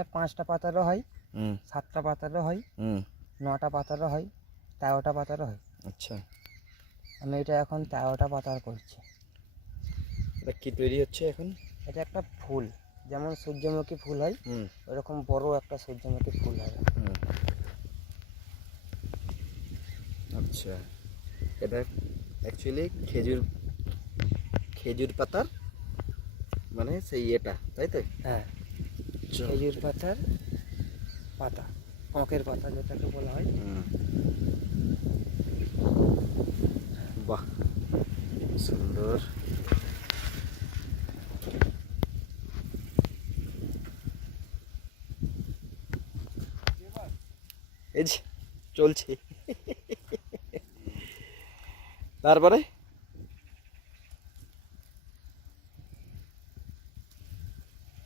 এটা 5টা পাতারও হয়, হুম 7টা পাতারও হয়, হুম 9টা পাতারও হয়, 13টা পাতারও হয়। আচ্ছা, আমি এটা এখন 13টা পাতার করছি। এটা কি তৈরি হচ্ছে এখন? এটা একটা ফুল, যেমন সূর্যমুখী ফুল হয় হুম ওরকম বড় একটা সূর্যমুখী ফুল হবে। হুম আচ্ছা, এটা অ্যাকচুয়ালি খেজুর পাতার মানে সেই এটা, তাই তো? হ্যাঁ, খেজুর পাতার পাতা, আঁখের পাতা যেটাকে বলা হয়। হুম, বাহ সুন্দর। এই যে চলছে, তারপরে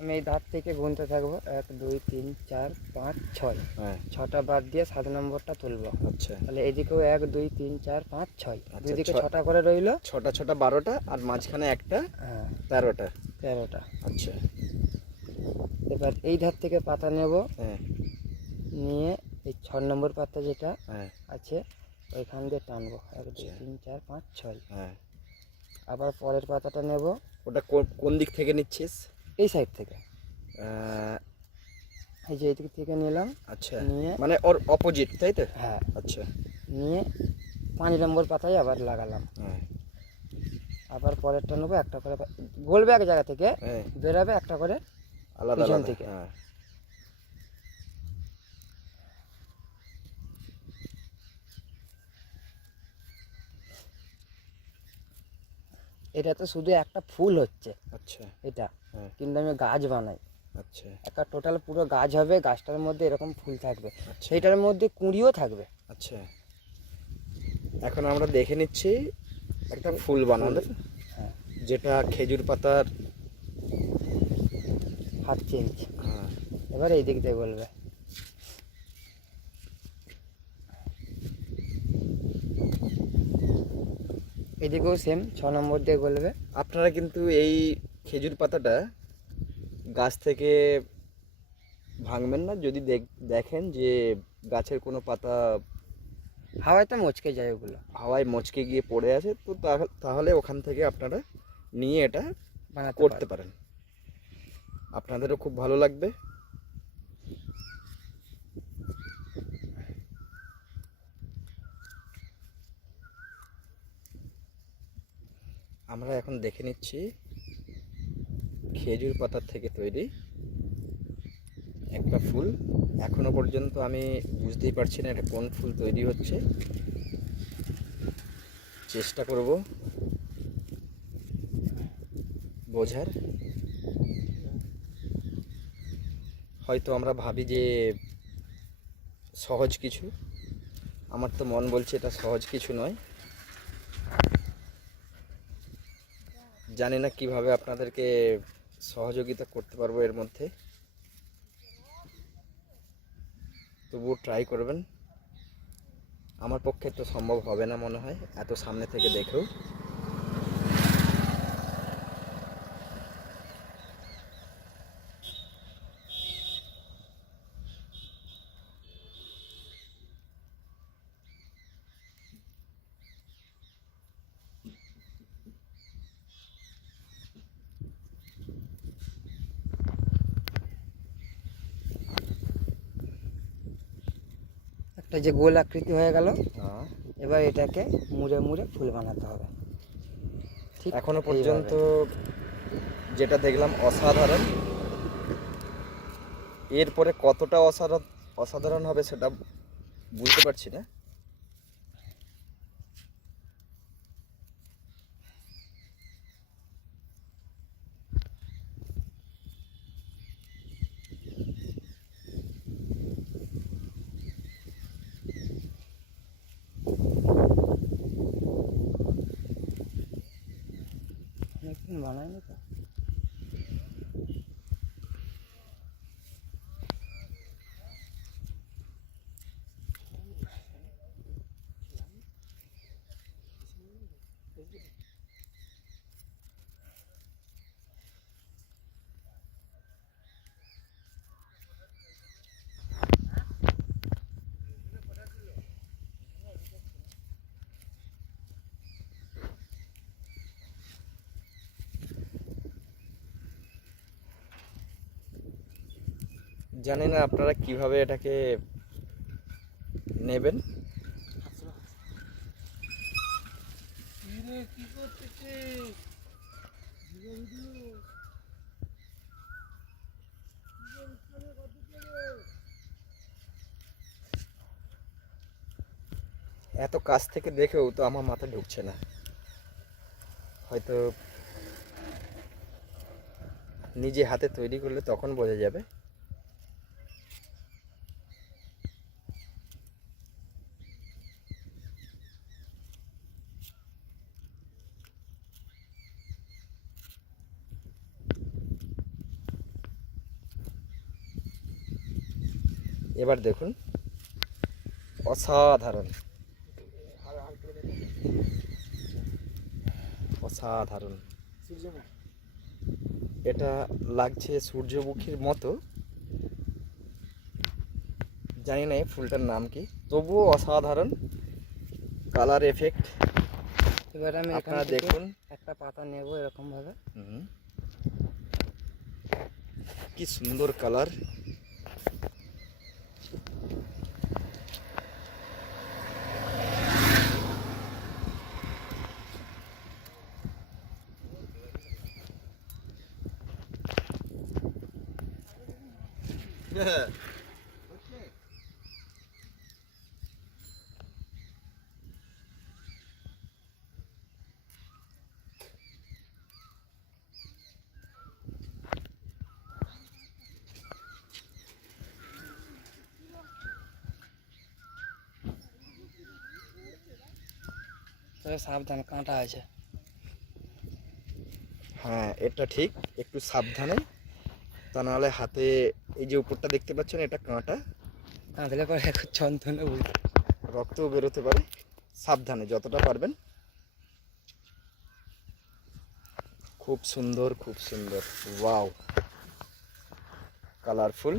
আমি এই ধার থেকে গুনতে থাকবো, 1 2 3 4 5 6। হ্যাঁ 6টা বাদ দিয়ে 7 নম্বরটা তুলবো। আচ্ছা তাহলে এদিকেও 1 2 3 4 5 6, আচ্ছা, দুদিকে 6টা করে রইলো। ছটা ছটা 12টা আর মাঝখানে একটা হ্যাঁ, 13টা। 13টা। আচ্ছা এবার এই ধার থেকে পাতা নেব, হ্যাঁ নিয়ে এই 6 নম্বর পাতা যেটা হ্যাঁ আছে ওইখান দিয়ে টানবো, 1 2 আচ্ছা 3 4 5 6। হ্যাঁ, আবার পরের পাতাটা নেব ওটা কোন দিক থেকে নিচ্ছিস? এই সাইড থেকে, আহ, এই যে এই দিক থেকে নিলাম, আচ্ছা নিয়ে মানে ওর অপোজিট, তাই তো? হ্যাঁ, আচ্ছা নিয়ে 5 নম্বর পাতায় আবার লাগালাম। হ্যাঁ আবার পরেরটা নেবো, একটা করে গলবে এক জায়গা থেকে, হ্যাঁ বেরাবে একটা করে আলাদা পিছন আলাদা, থেকে। হ্যাঁ এটা তো শুধু একটা ফুল হচ্ছে আচ্ছা এটা, হ্যাঁ কিন্তু আমি গাছ বানাই, আচ্ছা একটা টোটাল পুরো গাছ হবে, গাছটার মধ্যে এরকম ফুল থাকবে, আচ্ছা সেইটার মধ্যে কুঁড়িও থাকবে। আচ্ছা, এখন আমরা দেখে নিচ্ছি একটা ফুল বানানোর, হ্যাঁ, যেটা খেজুর পাতার। Half change. হ্যাঁ এবার এই দিক দিয়ে বলবে, এদিকেও সেম 6 নম্বর দিয়ে গলবে। আপনারা কিন্তু এই খেজুর পাতাটা গাছ থেকে ভাঙবেন না, যদি দেখেন যে গাছের কোনো পাতা হাওয়ায় তো মচকে যায় ওগুলো, হাওয়ায় মচকে গিয়ে পড়ে আছে, তো তাহলে ওখান থেকে আপনারা নিয়ে এটা বানাতে করতে পারবে। পারেন, আপনাদেরও খুব ভালো লাগবে। আমরা এখন দেখে নিচ্ছি খেজুর পাতার থেকে তৈরি একটা ফুল। এখনো পর্যন্ত আমি বুঝতেই পারছি না এটা কোন ফুল তৈরি হচ্ছে, চেষ্টা করব বোঝার। হয়তো আমরা ভাবি যে সহজ কিছু, আমার তো মন বলছে এটা সহজ কিছু নয়। জানি না কিভাবে আপনাদেরকে সহযোগিতা করতে পারবো এর মধ্যে, তবুও ট্রাই করবেন। আমার পক্ষে তো সম্ভব হবে না মনে হয় এত সামনে থেকে দেখেও। একটা যে গোল আকৃতি হয়ে গেল, হ্যাঁ, এবার এটাকে মুড়ে মুড়ে ফুল বানাতে হবে। ঠিক এখনো এইভাবে। পর্যন্ত যেটা দেখলাম অসাধারণ, এরপরে কতটা অসাধারণ হবে সেটা বুঝতে পারছি না। অনেকদিন বানাইনি তো। জানি না আপনারা কিভাবে এটাকে নেবেন। এত কাছ থেকে দেখেও তো আমার মাথা ঢুকছে না, হয়তো নিজে হাতে তৈরি করলে তখন বোঝা যাবে। এবার দেখুন, অসাধারণ অসাধারণ। এটা লাগছে সূর্যমুখীর মতো, জানি না এই ফুলটার নাম কি, তবুও অসাধারণ কালার এফেক্ট। এবার আমি এখান আপনারা থেকে দেখুন। একটা পাতা নেব এরকম ভাবে। কি সুন্দর কালার। তবে সাবধান, কাঁটা আছে। হ্যাঁ, এটা ঠিক, একটু সাবধানে, তা নাহলে হাতে, এই যে উপরটা দেখতে পাচ্ছেন এটা কাঁটা, কাঁদলে পরে যন্ত্রণা বুঝতে। রক্তও বেরোতে পারে। সাবধানে যতটা পারবেন। খুব সুন্দর, খুব সুন্দর, ওয়াও, কালারফুল।